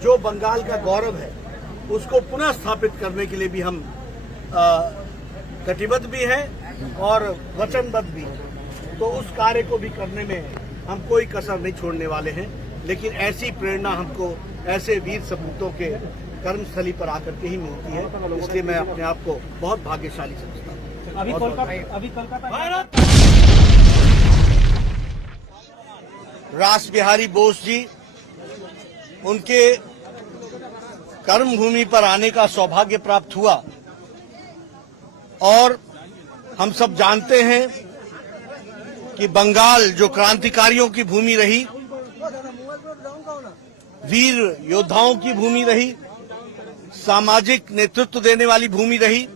जो बंगाल का गौरव है उसको पुनः स्थापित करने के लिए भी हम कटिबद्ध भी हैं और वचनबद्ध भी हैं। तो उस कार्य को भी करने में हम कोई कसर नहीं छोड़ने वाले हैं। लेकिन ऐसी प्रेरणा हमको ऐसे वीर सपूतों के कर्मस्थली पर आकर के ही मिलती है, इसलिए मैं अपने आप को बहुत भाग्यशाली समझता हूँ। अभी कोलकाता रास बिहारी बोस जी, उनके कर्मभूमि पर आने का सौभाग्य प्राप्त हुआ और हम सब जानते हैं कि बंगाल जो क्रांतिकारियों की भूमि रही, वीर योद्धाओं की भूमि रही, सामाजिक नेतृत्व देने वाली भूमि रही,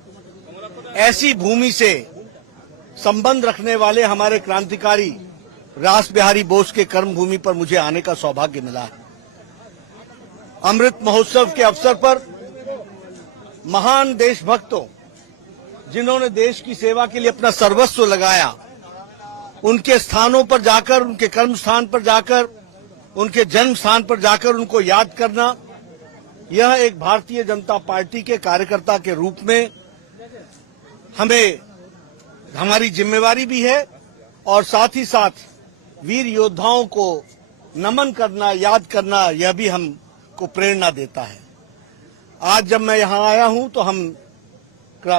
ऐसी भूमि से संबंध रखने वाले हमारे क्रांतिकारी रास बिहारी बोस के कर्मभूमि पर मुझे आने का सौभाग्य मिला है। अमृत महोत्सव के अवसर पर महान देशभक्तों, जिन्होंने देश की सेवा के लिए अपना सर्वस्व लगाया, उनके स्थानों पर जाकर, उनके कर्म स्थान पर जाकर, उनके जन्म स्थान पर जाकर उनको याद करना, यह एक भारतीय जनता पार्टी के कार्यकर्ता के रूप में हमें हमारी जिम्मेवारी भी है और साथ ही साथ वीर योद्धाओं को नमन करना, याद करना, यह भी हमको प्रेरणा देता है। आज जब मैं यहां आया हूं तो हम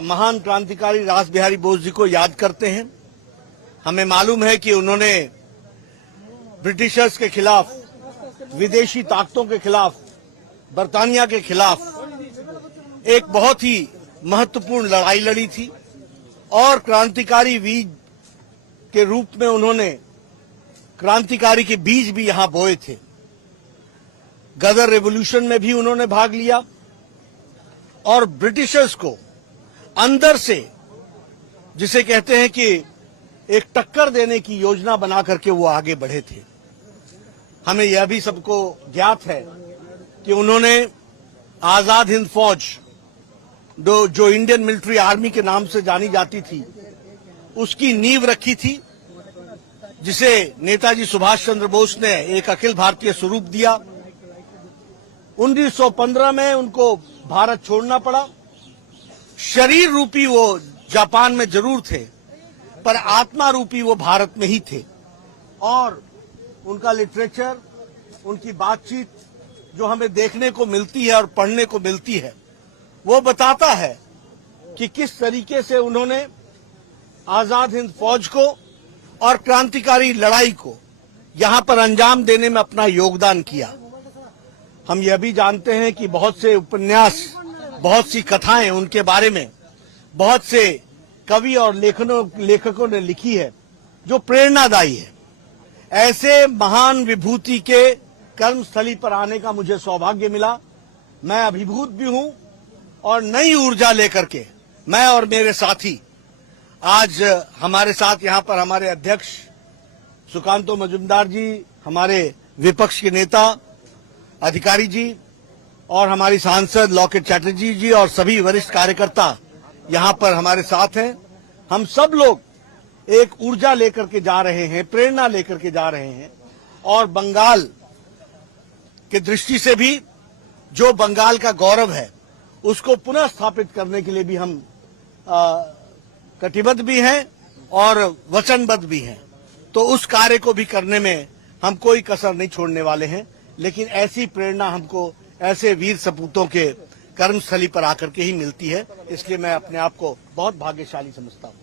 महान क्रांतिकारी रास बिहारी बोस जी को याद करते हैं। हमें मालूम है कि उन्होंने ब्रिटिशर्स के खिलाफ, विदेशी ताकतों के खिलाफ, बर्तानिया के खिलाफ एक बहुत ही महत्वपूर्ण लड़ाई लड़ी थी और क्रांतिकारी वीर के रूप में उन्होंने क्रांतिकारी के बीज भी यहां बोए थे। गदर रेवोल्यूशन में भी उन्होंने भाग लिया और ब्रिटिशर्स को अंदर से, जिसे कहते हैं कि एक टक्कर देने की योजना बना करके वो आगे बढ़े थे। हमें यह भी सबको ज्ञात है कि उन्होंने आजाद हिंद फौज, जो इंडियन मिलिट्री आर्मी के नाम से जानी जाती थी, उसकी नींव रखी थी, जिसे नेताजी सुभाष चंद्र बोस ने एक अखिल भारतीय स्वरूप दिया। 1915 में उनको भारत छोड़ना पड़ा। शरीर रूपी वो जापान में जरूर थे, पर आत्मा रूपी वो भारत में ही थे। और उनका लिटरेचर, उनकी बातचीत जो हमें देखने को मिलती है और पढ़ने को मिलती है, वो बताता है कि किस तरीके से उन्होंने आजाद हिंद फौज को और क्रांतिकारी लड़ाई को यहां पर अंजाम देने में अपना योगदान किया। हम यह भी जानते हैं कि बहुत से उपन्यास, बहुत सी कथाएं उनके बारे में बहुत से कवि और लेखकों ने लिखी है जो प्रेरणादायी है। ऐसे महान विभूति के कर्मस्थली पर आने का मुझे सौभाग्य मिला। मैं अभिभूत भी हूं और नई ऊर्जा लेकर के मैं और मेरे साथी, आज हमारे साथ यहां पर हमारे अध्यक्ष सुकांतो मजुमदार जी, हमारे विपक्ष के नेता अधिकारी जी और हमारी सांसद लॉकेट चैटर्जी जी और सभी वरिष्ठ कार्यकर्ता यहां पर हमारे साथ हैं। हम सब लोग एक ऊर्जा लेकर के जा रहे हैं, प्रेरणा लेकर के जा रहे हैं और बंगाल के दृष्टि से भी जो बंगाल का गौरव है उसको पुनः स्थापित करने के लिए भी हम कटिबद्ध भी हैं और वचनबद्ध भी हैं। तो उस कार्य को भी करने में हम कोई कसर नहीं छोड़ने वाले हैं। लेकिन ऐसी प्रेरणा हमको ऐसे वीर सपूतों के कर्मस्थली पर आकर के ही मिलती है, इसलिए मैं अपने आप को बहुत भाग्यशाली समझता हूँ।